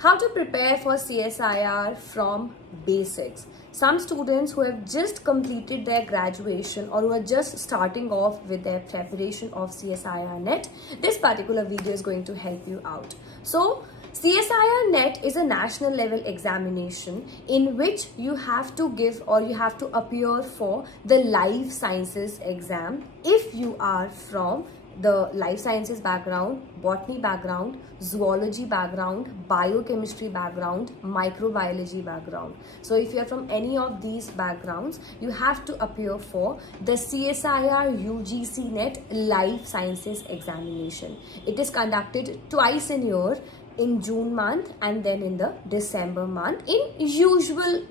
How to prepare for CSIR from basics. Some students who have just completed their graduation or who are just starting off with their preparation of CSIR NET, this particular video is going to help you out. So, CSIR NET is a national level examination in which you have to give or you have to appear for the life sciences exam if you are from the life sciences background, botany background, zoology background, biochemistry background, microbiology background. So if you are from any of these backgrounds, you have to appear for the CSIR UGC NET life sciences examination. It is conducted twice in a year, in June month and then in the December month in usual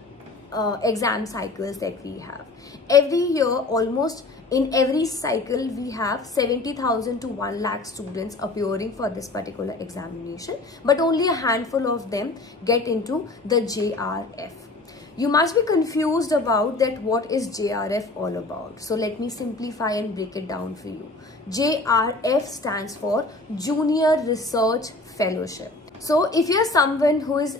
exam cycles that we have. Every year, almost in every cycle, we have 70,000 to 1 lakh students appearing for this particular examination, but only a handful of them get into the JRF. You must be confused about that what is JRF all about. So let me simplify and break it down for you. JRF stands for Junior Research Fellowship. So if you are someone who is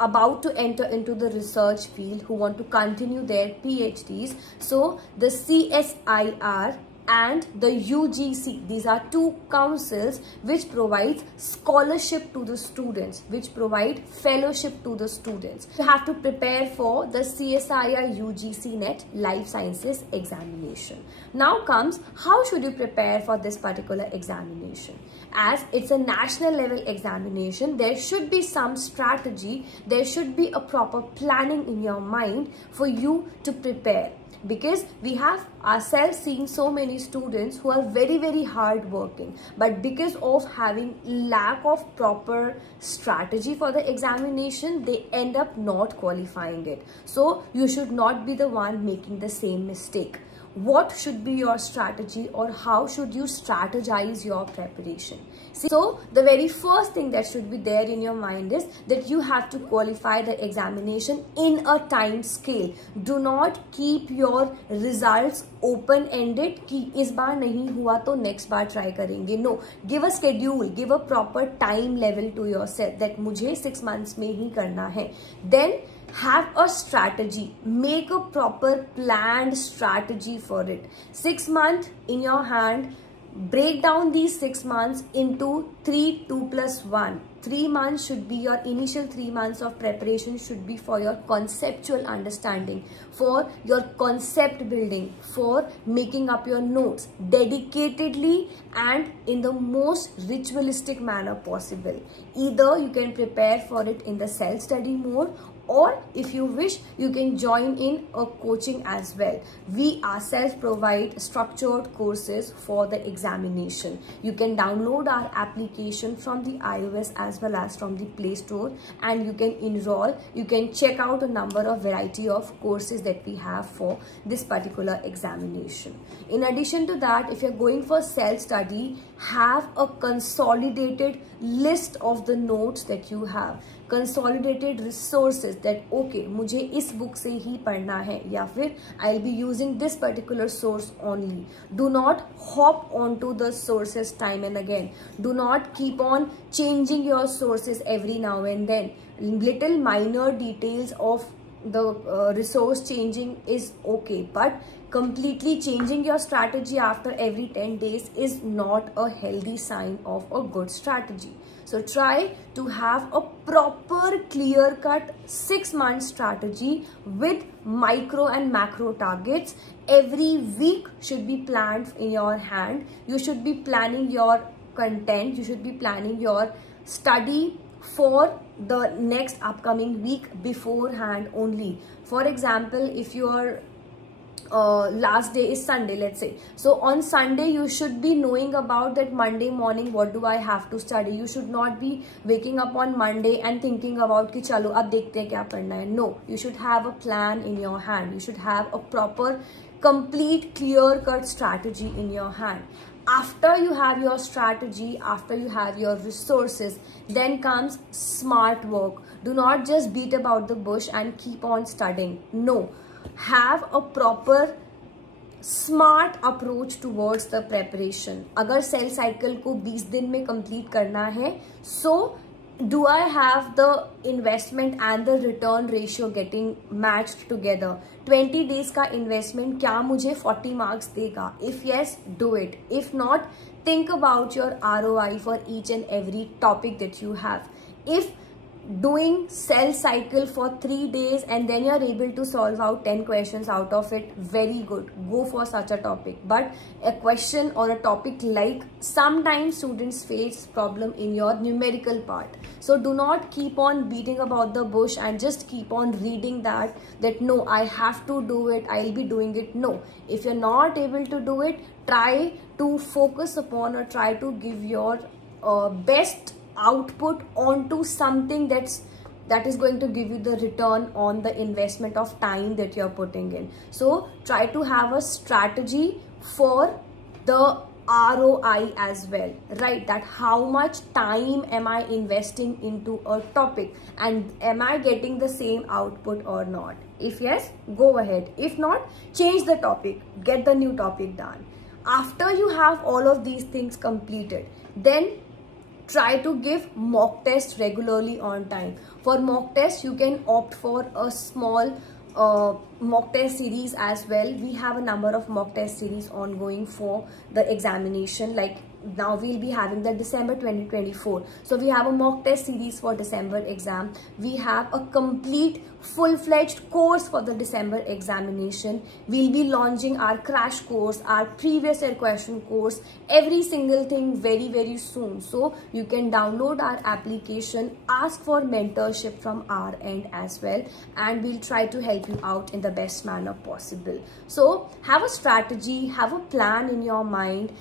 about to enter into the research field, who want to continue their PhDs, so the CSIR and the UGC, these are two councils which provide scholarship to the students, which provide fellowship to the students. You have to prepare for the CSIR UGC NET life sciences examination. Now comes, how should you prepare for this particular examination? As it's a national level examination, there should be some strategy, there should be a proper planning in your mind for you to prepare. Because we have ourselves seen so many students who are very hard working, but because of having lack of proper strategy for the examination, they end up not qualifying it. So you should not be the one making the same mistake. What should be your strategy, or how should you strategize your preparation? So the very first thing that should be there in your mind is that you have to qualify the examination in a time scale. Do not keep your results open-ended कि इस बार नहीं हुआ तो next बार try करेंगे. No, give a schedule, give a proper time level to yourself that मुझे 6 months में ही करना है. Then have a strategy, make a proper planned strategy for it. 6 months in your hand, break down these 6 months into 3, 2 plus 1. 3 months should be your initial 3 months of preparation, should be for your conceptual understanding, for your concept building, for making up your notes dedicatedly and in the most ritualistic manner possible. Either you can prepare for it in the self-study mode, or if you wish, you can join in a coaching as well. We ourselves provide structured courses for the examination. You can download our application from the iOS as well as from the Play Store, and you can enroll. You can check out a number of variety of courses that we have for this particular examination. In addition to that, if you're going for self-study, have a consolidated list of the notes that you have, consolidated resources that okay, मुझे इस book से ही पढ़ना है, या फिर I'll be using this particular source only. Do not hop onto the sources time and again. Do not keep on changing your sources every now and then. Little minor details of the resource changing is okay, but completely changing your strategy after every 10 days is not a healthy sign of a good strategy. So try to have a proper clear-cut 6-month strategy with micro and macro targets. Every week should be planned in your hand. You should be planning your content. You should be planning your study for the next upcoming week beforehand only. For example, if your last day is Sunday, let's say, so on Sunday you should be knowing about that Monday morning what do I have to study. You should not be waking up on Monday and thinking about कि चलो अब देखते हैं क्या पढ़ना है. No, you should have a plan in your hand. You should have a proper, complete, clear-cut strategy in your hand. After you have your strategy, after you have your resources, then comes smart work. Do not just beat about the bush and keep on studying. No, have a proper smart approach towards the preparation. अगर cell cycle को 20 दिन में complete करना है, सो do I have the investment and the return ratio getting matched together? 20 days का investment क्या मुझे 40 marks देगा? If yes, do it. If not, think about your ROI for each and every topic that you have. If doing cell cycle for 3 days and then you're able to solve out 10 questions out of it, very good, go for such a topic. But a question or a topic like, sometimes students face problem in your numerical part, so do not keep on beating about the bush and just keep on reading that no, I have to do it, I'll be doing it. No, if you're not able to do it, try to focus upon or try to give your best output onto something that is going to give you the return on the investment of time that you're putting in. So try to have a strategy for the ROI as well, right? That how much time am I investing into a topic and am I getting the same output or not? If yes, go ahead. If not, change the topic, get the new topic done. After you have all of these things completed, then try to give mock test regularly on time. For mock test, you can opt for a small mock test series as well. We have a number of mock test series ongoing for the examination. Like now we'll be having the December 2024. So we have a mock test series for December exam. We have a complete full-fledged course for the December examination. We'll be launching our crash course, our previous year question course, every single thing very, very soon. So you can download our application, ask for mentorship from our end as well, and we'll try to help you out in the best manner possible. So have a strategy, have a plan in your mind,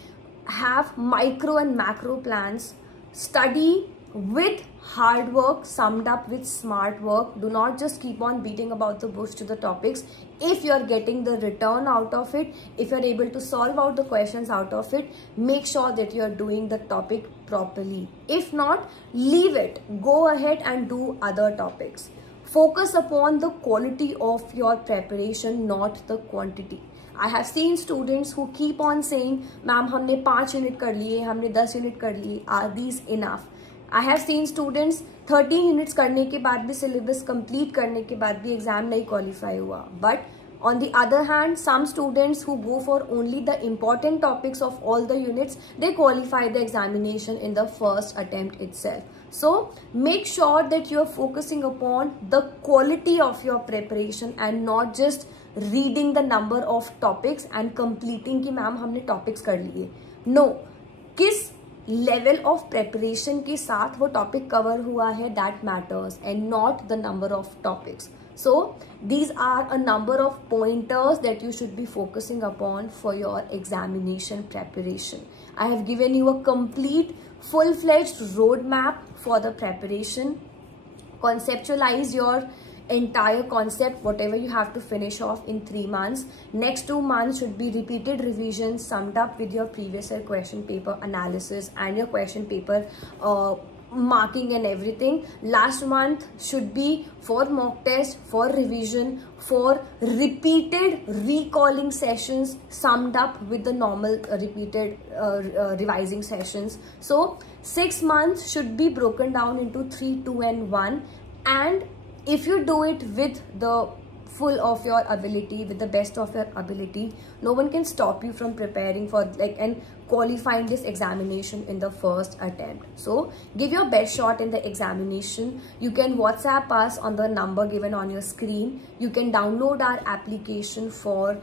have micro and macro plans, study with hard work summed up with smart work. Do not just keep on beating about the bush to the topics. If you're getting the return out of it, if you're able to solve out the questions out of it, make sure that you're doing the topic properly. If not, leave it, go ahead and do other topics. Focus upon the quality of your preparation, not the quantity. I have seen students who keep on saying, ma'am, हमने 5 unit कर लिए, हमने 10 unit कर लिए. Are these enough? I have seen students 13 units करने के बाद भी, सिलेबस कंप्लीट करने के बाद भी एग्जाम नहीं क्वालिफाई हुआ. But on the other hand, some students who go for only the important topics of all the units, they qualify the examination in the first attempt itself. So make sure that you are focusing upon the quality of your preparation and not just reading the number of topics and completing कि ma'am हमने topics कर लिए. No, किस level of preparation के साथ वो topic cover हुआ है, that matters, and not the number of topics. So these are a number of pointers that you should be focusing upon for your examination preparation. I have given you a complete full-fledged roadmap for the preparation. Conceptualize your entire concept, whatever you have to finish off in 3 months. Next 2 months should be repeated revisions summed up with your previous year question paper analysis and your question paper marking and everything. Last month should be for mock test, for revision, for repeated recalling sessions summed up with the normal repeated revising sessions. So 6 months should be broken down into 3, 2 and 1. And if you do it with the full of your ability, with the best of your ability, no one can stop you from preparing for and qualifying this examination in the first attempt. So give your best shot in the examination. You can WhatsApp us on the number given on your screen. You can download our application for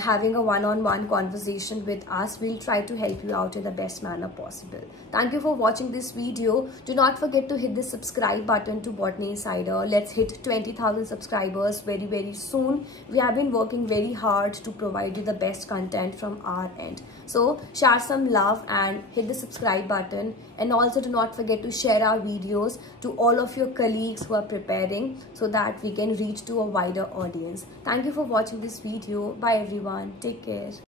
having a one-on-one conversation with us. We'll try to help you out in the best manner possible. Thank you for watching this video. Do not forget to hit the subscribe button to Botany Insider. Let's hit 20,000 subscribers very, very soon. We have been working very hard to provide you the best content from our end. So share some love and hit the subscribe button, and also do not forget to share our videos to all of your colleagues who are preparing so that we can reach to a wider audience. Thank you for watching this video. Bye everyone. Take care.